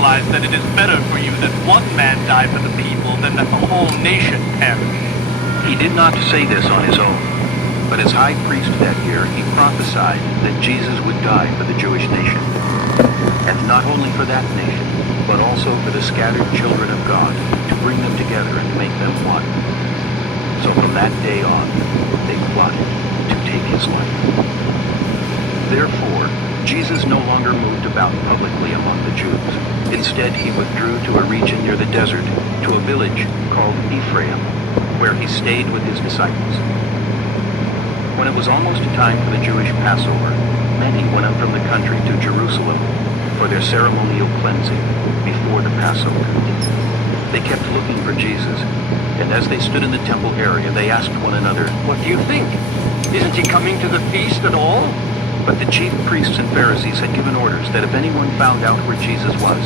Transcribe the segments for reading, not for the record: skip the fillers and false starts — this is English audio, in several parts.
realize that it is better for you that one man die for the people than that the whole nation perish. He did not say this on his own, but as high priest that year, he prophesied that Jesus would die for the Jewish nation. And not only for that nation, but also for the scattered children of God, to bring them together and make them one. So from that day on, they plotted to take his life. Therefore, Jesus no longer moved about publicly among the Jews. Instead, he withdrew to a region near the desert, to a village called Ephraim, where he stayed with his disciples. When it was almost time for the Jewish Passover, many went up from the country to Jerusalem for their ceremonial cleansing before the Passover. They kept looking for Jesus, and as they stood in the temple area, they asked one another, What do you think? Isn't he coming to the feast at all? but the chief priests and Pharisees had given orders that if anyone found out where Jesus was,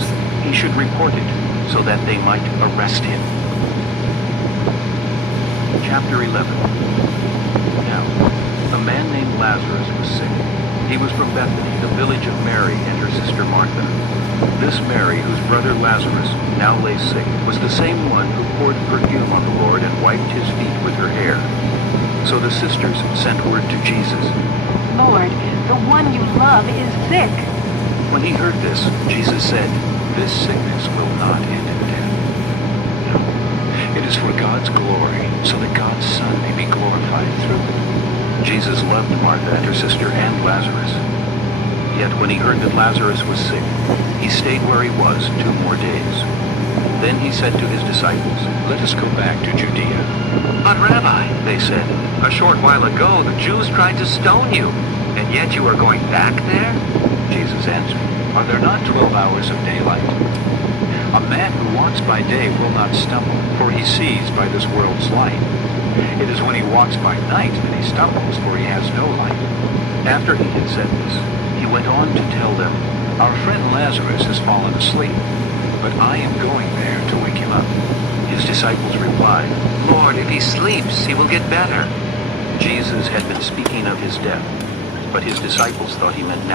he should report it so that they might arrest him. Chapter 11. Now, a man named Lazarus was sick. He was from Bethany, the village of Mary and her sister Martha. This Mary, whose brother Lazarus now lay sick, was the same one who poured perfume on the Lord and wiped his feet with her hair. So the sisters sent word to Jesus. Lord, the one you love is sick. When he heard this, Jesus said, This sickness will not end in death. No, it is for God's glory, so that God's Son may be glorified through it. Jesus loved Martha and her sister and Lazarus. Yet when he heard that Lazarus was sick, he stayed where he was 2 more days. Then he said to his disciples, Let us go back to Judea. But Rabbi, They said, a short while ago the Jews tried to stone you, and yet you are going back there? Jesus answered, Are there not 12 hours of daylight? A man who walks by day will not stumble, for he sees by this world's light. It is when he walks by night that he stumbles, for he has no light. After he had said this, he went on to tell them, Our friend Lazarus has fallen asleep, but I am going there to wake him up. His disciples replied, Lord, if he sleeps, he will get better. Jesus had been speaking of his death, but his disciples thought he meant now.